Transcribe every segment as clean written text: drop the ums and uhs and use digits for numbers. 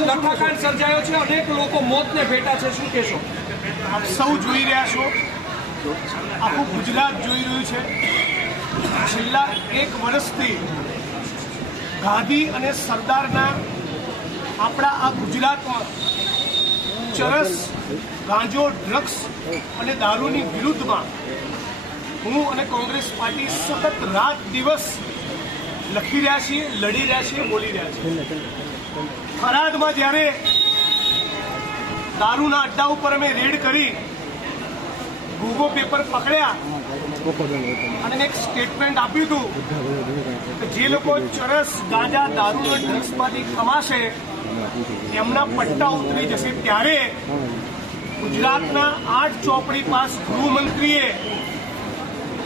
લઠ્ઠાકાંડ સર્જાયો છે, અનેક લોકો મોતને ભેટા છે, શું કહેશો? આપ સૌ જોઈ રહ્યા છો, આખું ગુજરાત જોઈ રહ્યું છે. છેલ્લા 1 વર્ષથી ગાંધી અને સરદારના આપણા આ ગુજરાતમાં ચરસ, ગાંજો, ડ્રગ્સ અને દારૂની વિરુદ્ધમાં હું અને કોંગ્રેસ પાર્ટી સતત રાત દિવસ લખી રહ્યા છીએ, લડી રહ્યા છીએ, બોલી રહ્યા છીએ. થરાદમાં જ્યારે દારૂના અડ્ડા ઉપર અમે રેડ કરી, ગૂગો પેપર પકડ્યા અને એક સ્ટેટમેન્ટ આપ્યું હતું કે જે લોકો ચરસ, ગાંજા, દારૂ અને ડ્રગ્સમાંથી કમાશે એમના પટ્ટા ઉતરી જશે, ત્યારે ગુજરાતના 8 ચોપડી પાસ ગૃહમંત્રીએ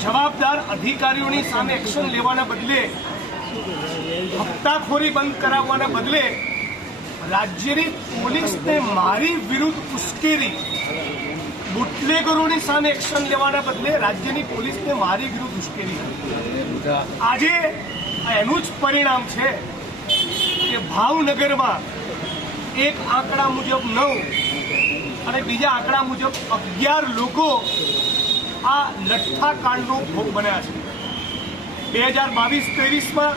જવાબદાર અધિકારીઓની સામે એક્શન લેવાના બદલે, હપ્તાખોરી બંધ કરાવવાના બદલે રાજ્યની પોલીસને મારી વિરુદ્ધ ઉશ્કેરી, બુટલેગરોની સામે એક્શન લેવાના બદલે રાજ્યની પોલીસને મારી વિરુદ્ધ ઉશ્કેરી. આજે એનું જ પરિણામ છે કે ભાવનગરમાં એક આંકડા મુજબ 9 અને બીજા આંકડા મુજબ 11 લોકો આ લઠ્ઠાકાંડનો ભોગ બન્યા છે. 2022-23માં,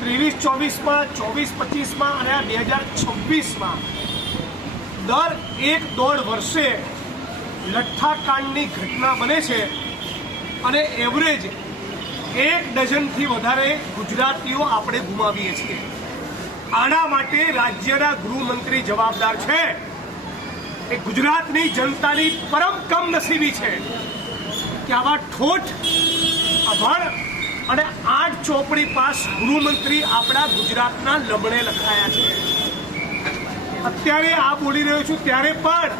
23-24માં, 24-25માં અને આ 2026માં દર 1-1.5 વર્ષે લઠ્ઠાકાંડની ઘટના બને છે અને એવરેજ 1 ડઝનથી વધારે ગુજરાતીઓ આપણે ગુમાવીએ છીએ. આના માટે રાજ્યના ગૃહમંત્રી જવાબદાર છે. એ ગુજરાતની જનતાની પરમ કમનસીબી છે કે આવા ઠોઠ, અભણ અને 8 ચોપડી પાસ ગૃહમંત્રી આપણા ગુજરાતના લબડે લખાયા છે. અત્યારે આ બોલી રહ્યો છું ત્યારે પણ